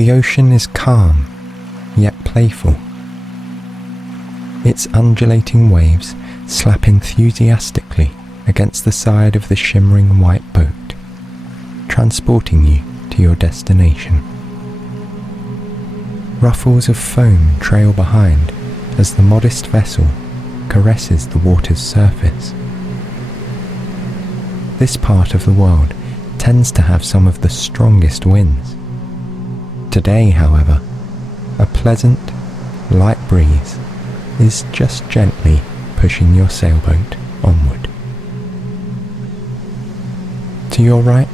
The ocean is calm, yet playful. Its undulating waves slap enthusiastically against the side of the shimmering white boat, transporting you to your destination. Ruffles of foam trail behind as the modest vessel caresses the water's surface. This part of the world tends to have some of the strongest winds. Today, however, a pleasant, light breeze is just gently pushing your sailboat onward. To your right,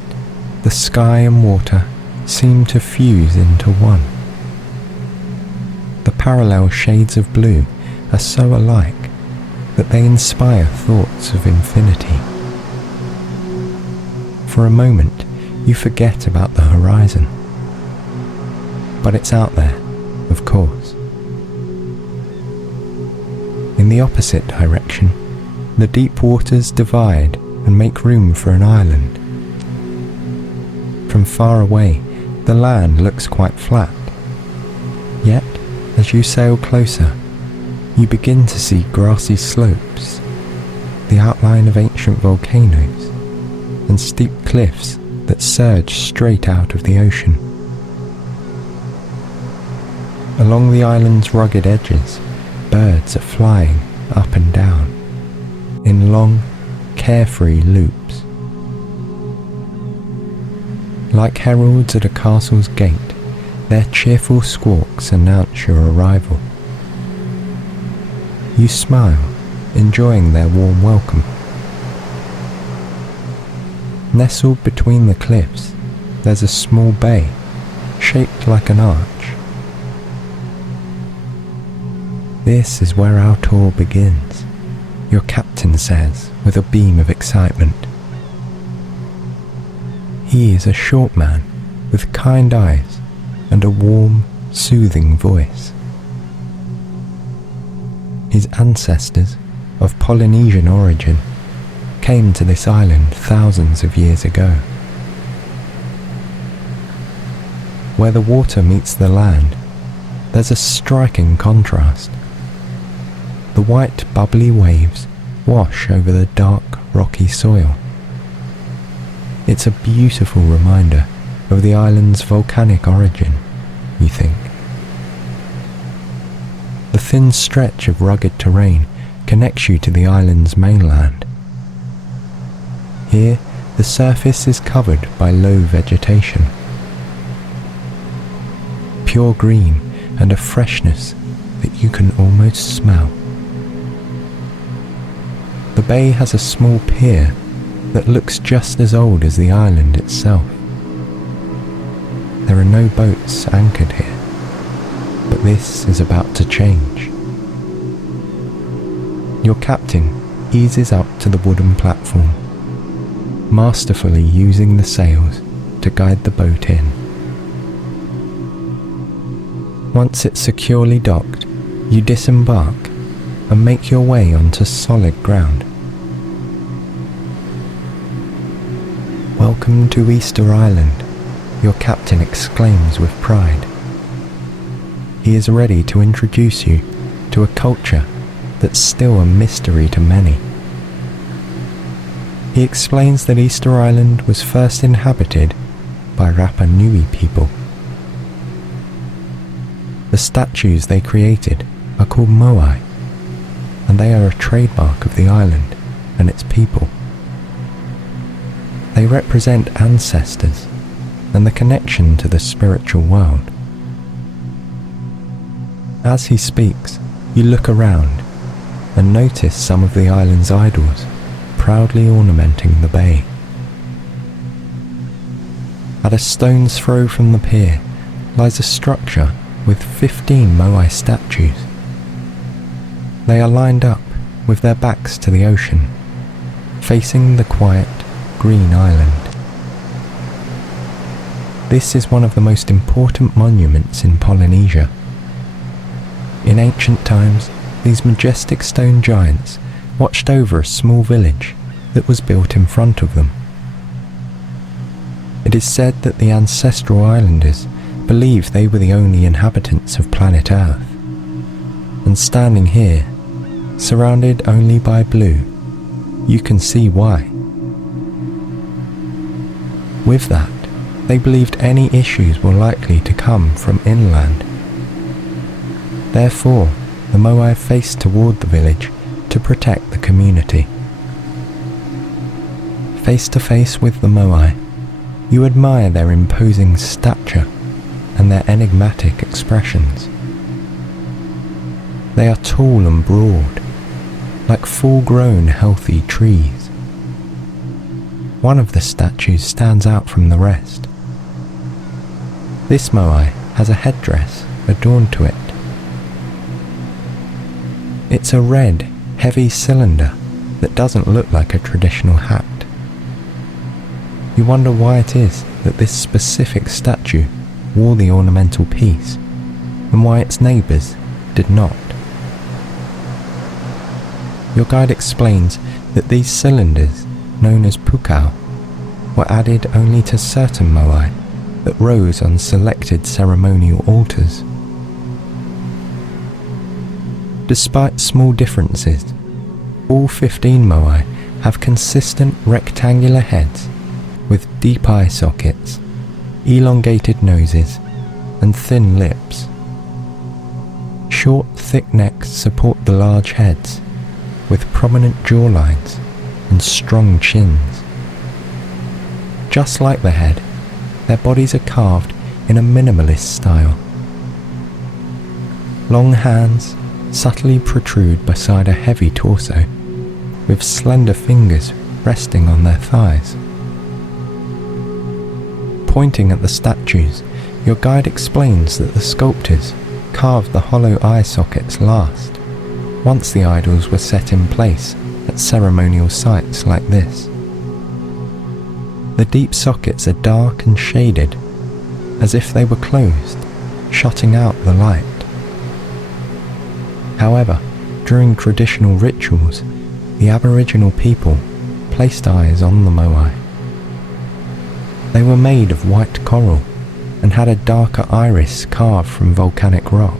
the sky and water seem to fuse into one. The parallel shades of blue are so alike that they inspire thoughts of infinity. For a moment, you forget about the horizon. But it's out there, of course. In the opposite direction, the deep waters divide and make room for an island. From far away, the land looks quite flat. Yet, as you sail closer, you begin to see grassy slopes, the outline of ancient volcanoes, and steep cliffs that surge straight out of the ocean. Along the island's rugged edges, birds are flying up and down, in long, carefree loops. Like heralds at a castle's gate, their cheerful squawks announce your arrival. You smile, enjoying their warm welcome. Nestled between the cliffs, there's a small bay, shaped like an arch. This is where our tour begins, your captain says with a beam of excitement. He is a short man with kind eyes and a warm, soothing voice. His ancestors, of Polynesian origin, came to this island thousands of years ago. Where the water meets the land, there's a striking contrast. The white, bubbly waves wash over the dark, rocky soil. It's a beautiful reminder of the island's volcanic origin, you think. The thin stretch of rugged terrain connects you to the island's mainland. Here, the surface is covered by low vegetation. Pure green and a freshness that you can almost smell. The bay has a small pier that looks just as old as the island itself. There are no boats anchored here, but this is about to change. Your captain eases up to the wooden platform, masterfully using the sails to guide the boat in. Once it's securely docked, you disembark and make your way onto solid ground. "Welcome to Easter Island," your captain exclaims with pride. He is ready to introduce you to a culture that's still a mystery to many. He explains that Easter Island was first inhabited by Rapa Nui people. The statues they created are called moai, and they are a trademark of the island and its people. They represent ancestors and the connection to the spiritual world. As he speaks, you look around and notice some of the island's idols proudly ornamenting the bay. At a stone's throw from the pier lies a structure with 15 moai statues. They are lined up with their backs to the ocean, facing the quiet, green island. This is one of the most important monuments in Polynesia. In ancient times, these majestic stone giants watched over a small village that was built in front of them. It is said that the ancestral islanders believed they were the only inhabitants of planet Earth. And standing here, surrounded only by blue, you can see why. With that, they believed any issues were likely to come from inland. Therefore, the Moai faced toward the village to protect the community. Face to face with the Moai, you admire their imposing stature and their enigmatic expressions. They are tall and broad, like full-grown healthy trees. One of the statues stands out from the rest. This Moai has a headdress adorned to it. It's a red, heavy cylinder that doesn't look like a traditional hat. You wonder why it is that this specific statue wore the ornamental piece, and why its neighbours did not. Your guide explains that these cylinders, known as pukau, were added only to certain Moai that rose on selected ceremonial altars. Despite small differences, all 15 Moai have consistent rectangular heads with deep eye sockets, elongated noses, and thin lips. Short, thick necks support the large heads, with prominent jawlines and strong chins. Just like the head, their bodies are carved in a minimalist style. Long hands subtly protrude beside a heavy torso, with slender fingers resting on their thighs. Pointing at the statues, your guide explains that the sculptors carved the hollow eye sockets last, once the idols were set in place at ceremonial sites like this. The deep sockets are dark and shaded, as if they were closed, shutting out the light. However, during traditional rituals, the Aboriginal people placed eyes on the Moai. They were made of white coral and had a darker iris carved from volcanic rock.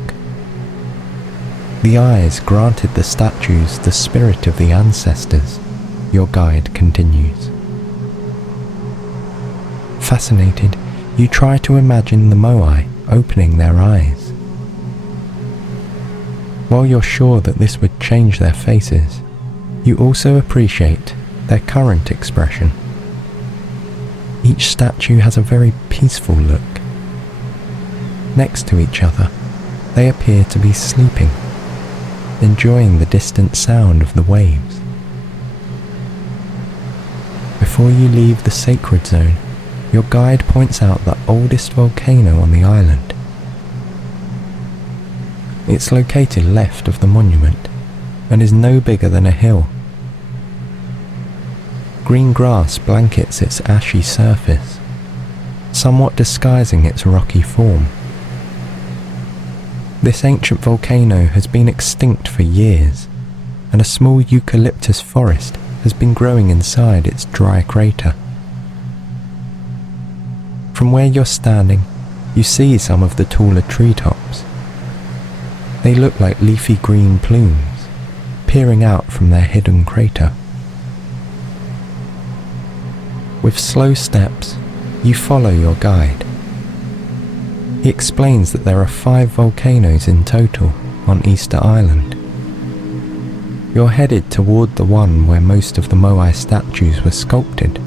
The eyes granted the statues the spirit of the ancestors, your guide continues. Fascinated, you try to imagine the Moai opening their eyes. While you're sure that this would change their faces, you also appreciate their current expression. Each statue has a very peaceful look. Next to each other, they appear to be sleeping, enjoying the distant sound of the waves. Before you leave the sacred zone, your guide points out the oldest volcano on the island. It's located left of the monument and is no bigger than a hill. Green grass blankets its ashy surface, somewhat disguising its rocky form. This ancient volcano has been extinct for years, and a small eucalyptus forest has been growing inside its dry crater. From where you're standing, you see some of the taller treetops. They look like leafy green plumes, peering out from their hidden crater. With slow steps, you follow your guide. He explains that there are 5 volcanoes in total on Easter Island. You're headed toward the one where most of the Moai statues were sculpted.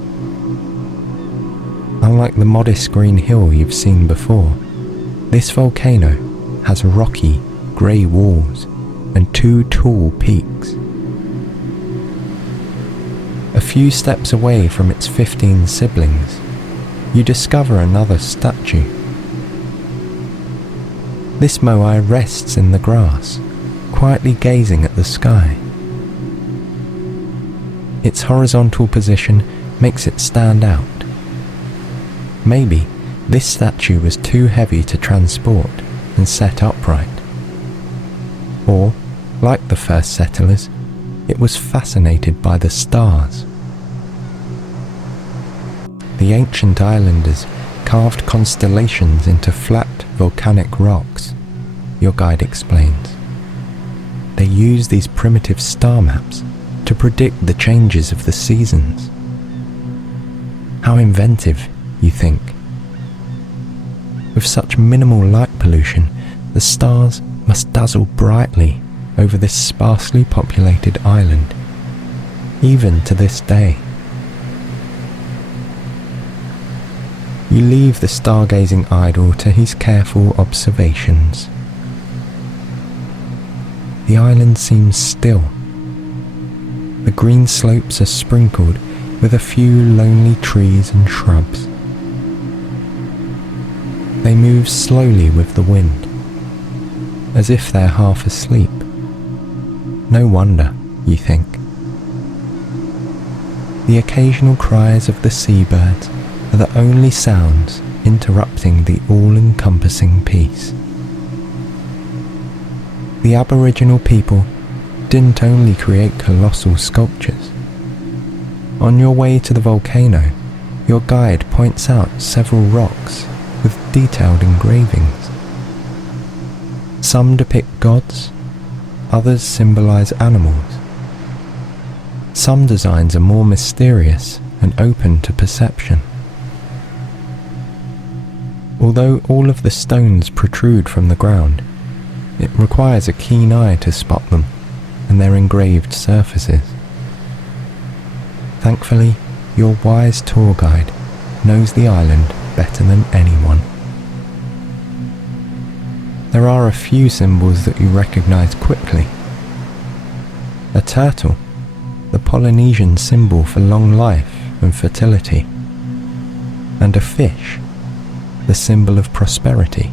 Unlike the modest green hill you've seen before, this volcano has rocky, grey walls and 2 tall peaks. A few steps away from its 15 siblings, you discover another statue. This Moai rests in the grass, quietly gazing at the sky. Its horizontal position makes it stand out. Maybe this statue was too heavy to transport and set upright. Or, like the first settlers, it was fascinated by the stars. The ancient islanders carved constellations into flat volcanic rocks, your guide explains. They use these primitive star maps to predict the changes of the seasons. How inventive, you think. With such minimal light pollution, the stars must dazzle brightly over this sparsely populated island, even to this day. You leave the stargazing idol to his careful observations. The island seems still. The green slopes are sprinkled with a few lonely trees and shrubs. They move slowly with the wind, as if they're half asleep. No wonder, you think. The occasional cries of the seabirds are the only sounds interrupting the all-encompassing peace. The Aboriginal people didn't only create colossal sculptures. On your way to the volcano, your guide points out several rocks with detailed engravings. Some depict gods, others symbolize animals. Some designs are more mysterious and open to perception. Although all of the stones protrude from the ground, it requires a keen eye to spot them and their engraved surfaces. Thankfully, your wise tour guide knows the island better than anyone. There are a few symbols that you recognize quickly. A turtle, the Polynesian symbol for long life and fertility, and a fish, the symbol of prosperity.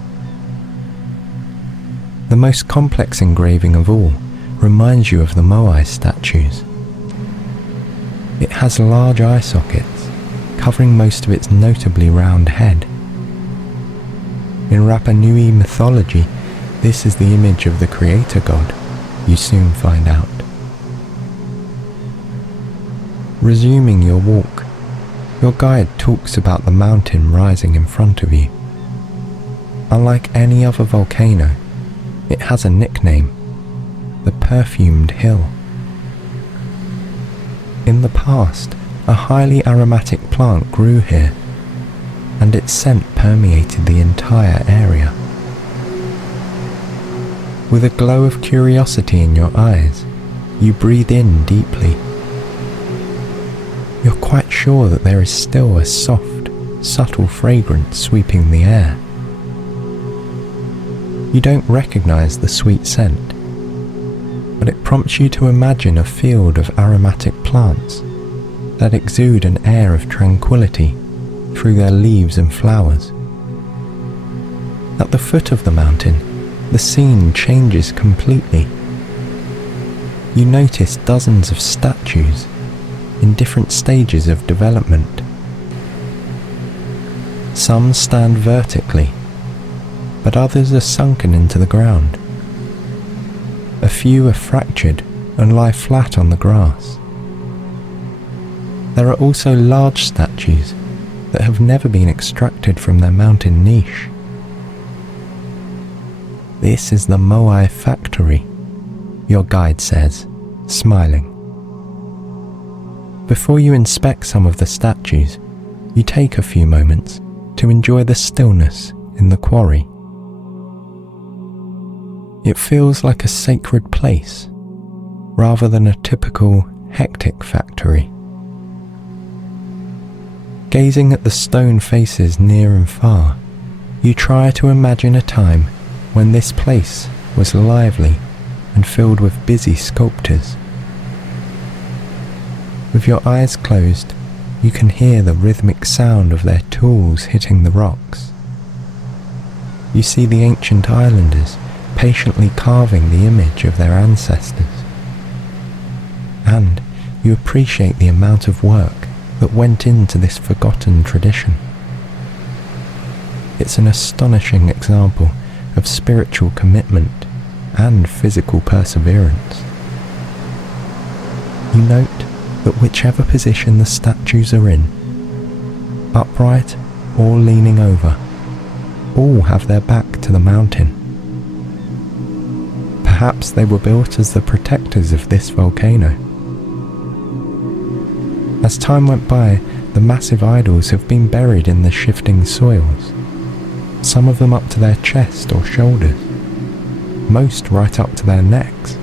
The most complex engraving of all reminds you of the Moai statues. It has large eye sockets, covering most of its notably round head. In Rapa Nui mythology, this is the image of the creator god, you soon find out. Resuming your walk, your guide talks about the mountain rising in front of you. Unlike any other volcano, it has a nickname, the Perfumed Hill. In the past, a highly aromatic plant grew here, and its scent permeated the entire area. With a glow of curiosity in your eyes, you breathe in deeply. You're quite sure that there is still a soft, subtle fragrance sweeping the air. You don't recognize the sweet scent, but it prompts you to imagine a field of aromatic plants that exude an air of tranquility through their leaves and flowers. At the foot of the mountain, the scene changes completely. You notice dozens of statues in different stages of development. Some stand vertically, but others are sunken into the ground. A few are fractured and lie flat on the grass. There are also large statues that have never been extracted from their mountain niche. This is the Moai factory, your guide says, smiling. Before you inspect some of the statues, you take a few moments to enjoy the stillness in the quarry. It feels like a sacred place, rather than a typical, hectic factory. Gazing at the stone faces near and far, you try to imagine a time when this place was lively and filled with busy sculptors. With your eyes closed, you can hear the rhythmic sound of their tools hitting the rocks. You see the ancient islanders patiently carving the image of their ancestors. And you appreciate the amount of work that went into this forgotten tradition. It's an astonishing example of spiritual commitment and physical perseverance. You note that whichever position the statues are in, upright all leaning over. All have their back to the mountain. Perhaps they were built as the protectors of this volcano. As time went by, the massive idols have been buried in the shifting soils, some of them up to their chest or shoulders, most right up to their necks.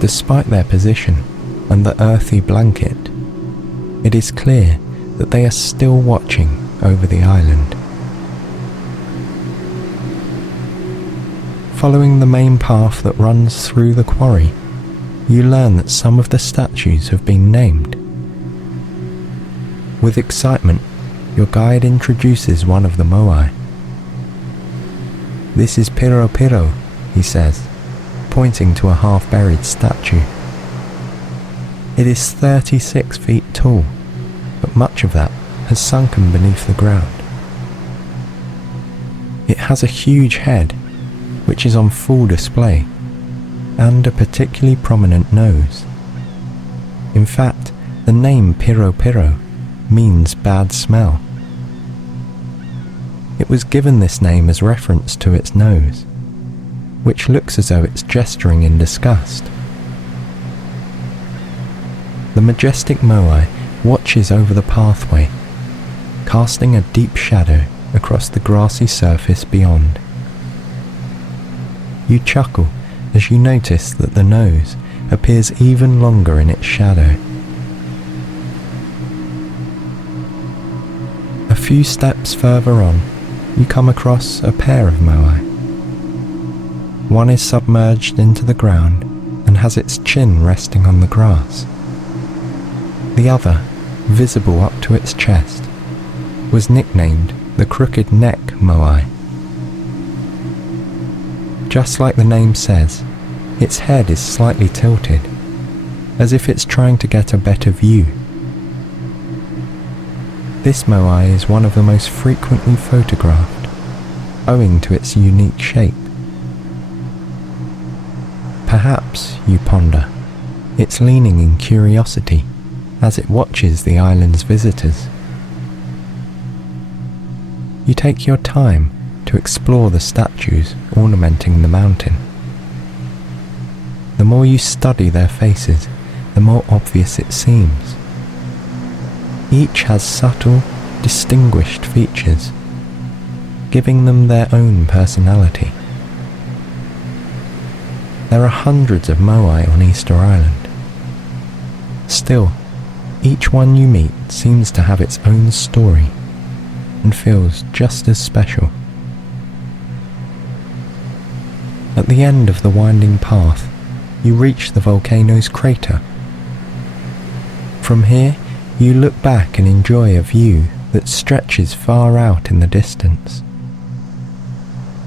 Despite their position and the earthy blanket, it is clear that they are still watching over the island. Following the main path that runs through the quarry, you learn that some of the statues have been named. With excitement, your guide introduces one of the moai. "This is Piro Piro," he says, pointing to a half-buried statue. It is 36 feet tall, but much of that has sunken beneath the ground. It has a huge head, which is on full display, and a particularly prominent nose. In fact, the name Piro Piro means bad smell. It was given this name as reference to its nose, which looks as though it's gesturing in disgust. The majestic moai watches over the pathway, casting a deep shadow across the grassy surface beyond. You chuckle as you notice that the nose appears even longer in its shadow. A few steps further on, you come across a pair of moai. One is submerged into the ground and has its chin resting on the grass. The other, visible up to its chest, was nicknamed the Crooked Neck Moai. Just like the name says, its head is slightly tilted, as if it's trying to get a better view. This moai is one of the most frequently photographed, owing to its unique shape. Perhaps, you ponder, it's leaning in curiosity as it watches the island's visitors. You take your time to explore the statues ornamenting the mountain. The more you study their faces, the more obvious it seems. Each has subtle, distinguished features, giving them their own personality. There are hundreds of moai on Easter Island. Still, each one you meet seems to have its own story and feels just as special. At the end of the winding path, you reach the volcano's crater. From here, you look back and enjoy a view that stretches far out in the distance.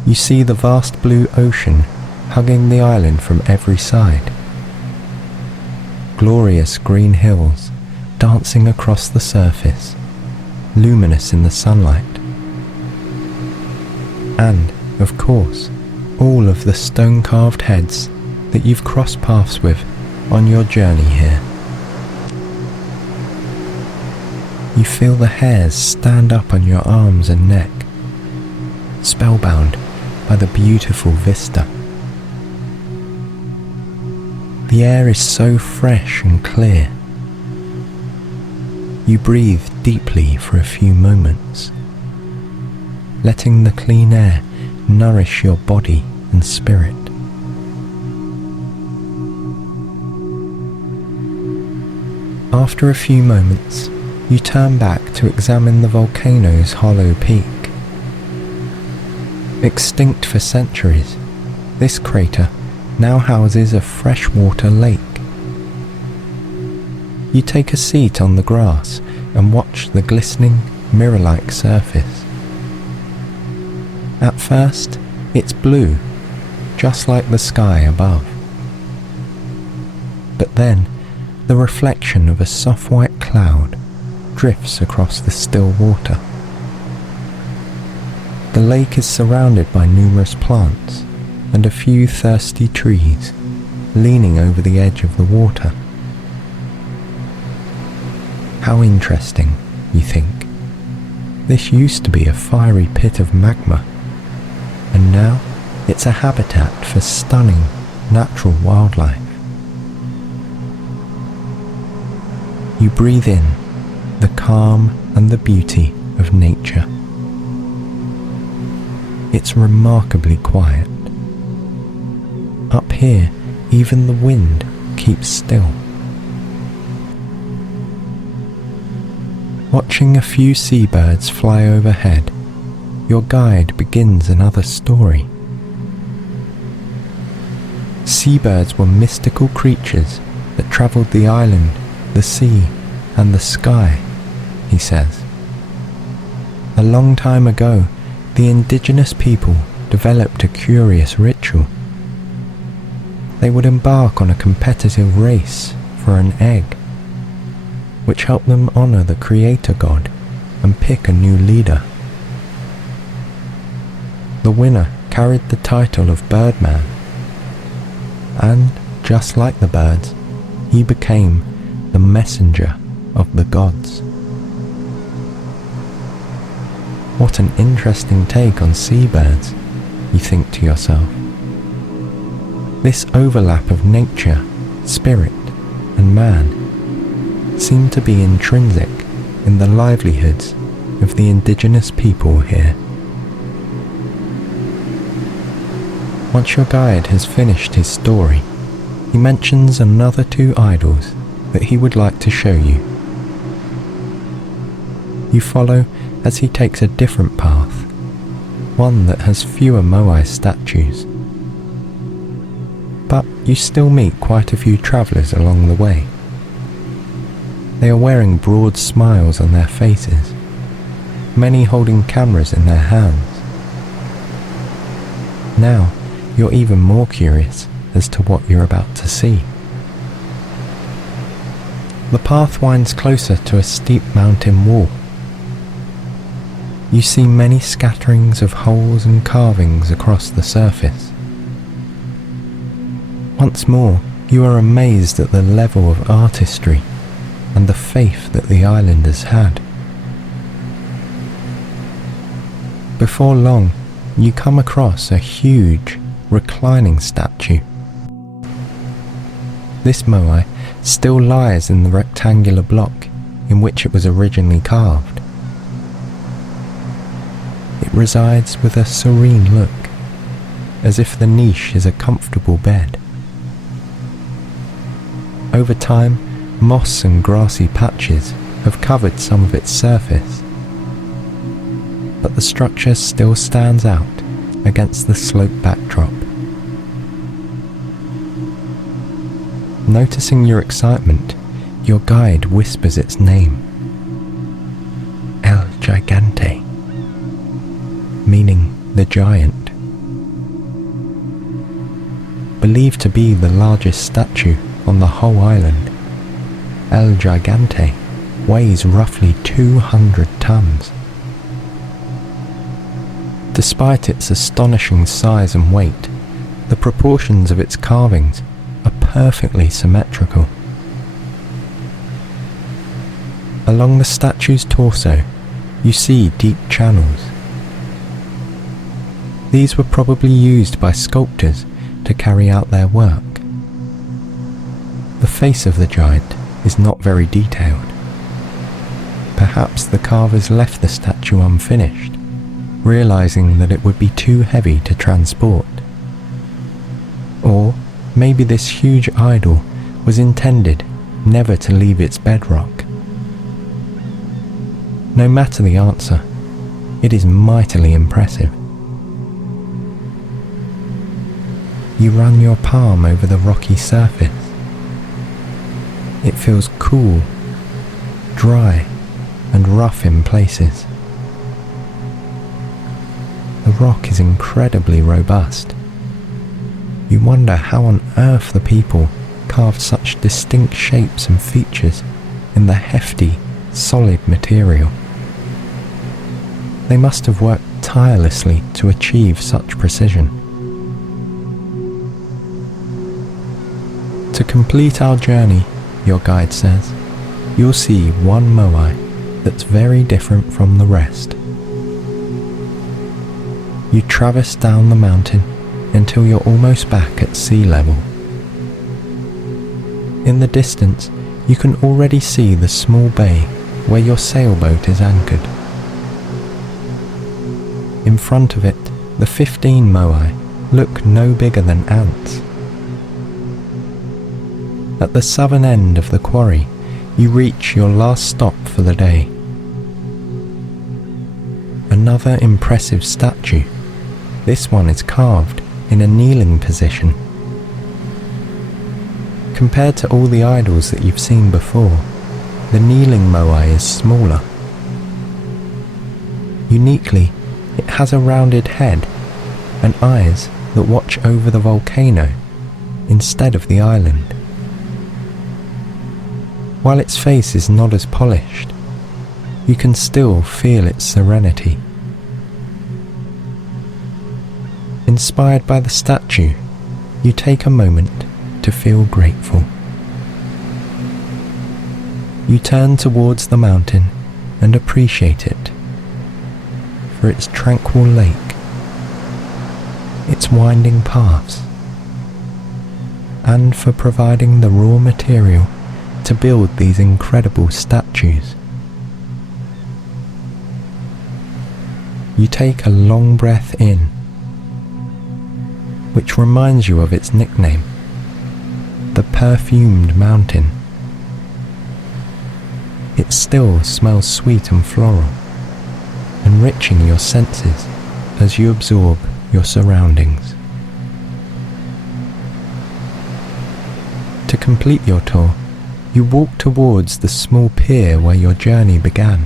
You see the vast blue ocean hugging the island from every side. Glorious green hills dancing across the surface, luminous in the sunlight. And, of course, all of the stone-carved heads that you've crossed paths with on your journey here. You feel the hairs stand up on your arms and neck, spellbound by the beautiful vista. The air is so fresh and clear. You breathe deeply for a few moments, letting the clean air nourish your body and spirit. After a few moments, you turn back to examine the volcano's hollow peak. Extinct for centuries, this crater now houses a freshwater lake. You take a seat on the grass and watch the glistening, mirror-like surface. At first, it's blue, just like the sky above. But then, the reflection of a soft white cloud drifts across the still water. The lake is surrounded by numerous plants and a few thirsty trees leaning over the edge of the water. How interesting, you think, This used to be a fiery pit of magma, and now it's a habitat for stunning natural wildlife. You breathe in the calm and the beauty of nature. It's remarkably quiet. Up here, even the wind keeps still. Watching a few seabirds fly overhead, your guide begins another story. Seabirds were mystical creatures that travelled the island, the sea, and the sky, he says. A long time ago, the indigenous people developed a curious ritual. They would embark on a competitive race for an egg, which helped them honour the creator god and pick a new leader. The winner carried the title of Birdman, and just like the birds, he became the messenger of the gods. What an interesting take on seabirds, you think to yourself. This overlap of nature, spirit, and man seem to be intrinsic in the livelihoods of the indigenous people here. Once your guide has finished his story, he mentions another 2 idols that he would like to show you. You follow as he takes a different path, one that has fewer moai statues. But you still meet quite a few travellers along the way. They are wearing broad smiles on their faces, many holding cameras in their hands. Now, you're even more curious as to what you're about to see. The path winds closer to a steep mountain wall. You see many scatterings of holes and carvings across the surface. Once more, you are amazed at the level of artistry and the faith that the islanders had. Before long, you come across a huge, reclining statue. This moai still lies in the rectangular block in which it was originally carved. It resides with a serene look, as if the niche is a comfortable bed. Over time, moss and grassy patches have covered some of its surface, but the structure still stands out against the slope backdrop. Noticing your excitement, your guide whispers its name, El Gigante, meaning the giant. Believed to be the largest statue on the whole island, El Gigante weighs roughly 200 tons. Despite its astonishing size and weight, the proportions of its carvings are perfectly symmetrical. Along the statue's torso, you see deep channels. These were probably used by sculptors to carry out their work. The face of the giant is not very detailed. Perhaps the carvers left the statue unfinished, realizing that it would be too heavy to transport. Or maybe this huge idol was intended never to leave its bedrock. No matter the answer, it is mightily impressive. You run your palm over the rocky surface. It feels cool, dry, and rough in places. The rock is incredibly robust. You wonder how on earth the people carved such distinct shapes and features in the hefty, solid material. They must have worked tirelessly to achieve such precision. To complete our journey, your guide says, you'll see one moai that's very different from the rest. You traverse down the mountain until you're almost back at sea level. In the distance, you can already see the small bay where your sailboat is anchored. In front of it, the 15 moai look no bigger than ants. At the southern end of the quarry, you reach your last stop for the day. Another impressive statue. This one is carved in a kneeling position. Compared to all the idols that you've seen before, the kneeling moai is smaller. Uniquely, it has a rounded head and eyes that watch over the volcano instead of the island. While its face is not as polished, you can still feel its serenity. Inspired by the statue, you take a moment to feel grateful. You turn towards the mountain and appreciate it for its tranquil lake, its winding paths, and for providing the raw material to build these incredible statues. You take a long breath in, which reminds you of its nickname, the perfumed mountain. It still smells sweet and floral, enriching your senses as you absorb your surroundings. To complete your tour, you walk towards the small pier where your journey began.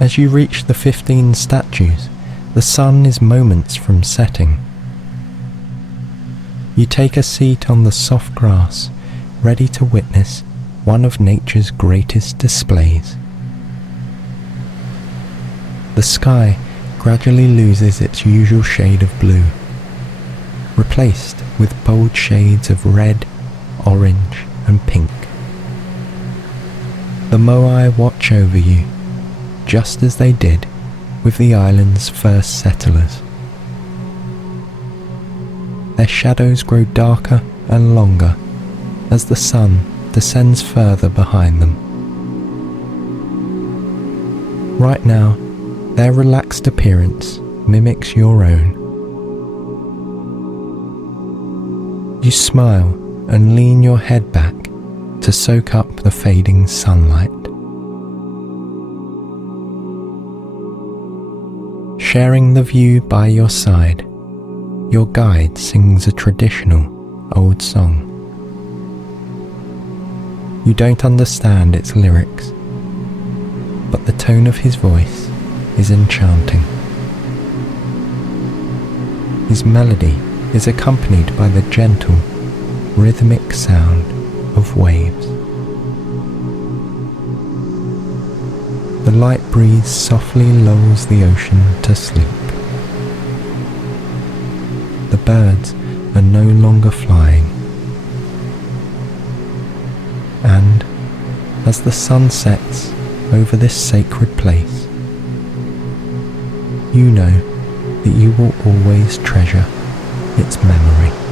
As you reach the 15 statues, the sun is moments from setting. You take a seat on the soft grass, ready to witness one of nature's greatest displays. The sky gradually loses its usual shade of blue, replaced with bold shades of red, orange, and pink. The moai watch over you, just as they did with the island's first settlers. Their shadows grow darker and longer as the sun descends further behind them. Right now, their relaxed appearance mimics your own. You smile and lean your head back to soak up the fading sunlight. Sharing the view by your side, your guide sings a traditional old song. You don't understand its lyrics, but the tone of his voice is enchanting. His melody is accompanied by the gentle, rhythmic sound of waves. The light breeze softly lulls the ocean to sleep. The birds are no longer flying. And as the sun sets over this sacred place, you know that you will always treasure its memory.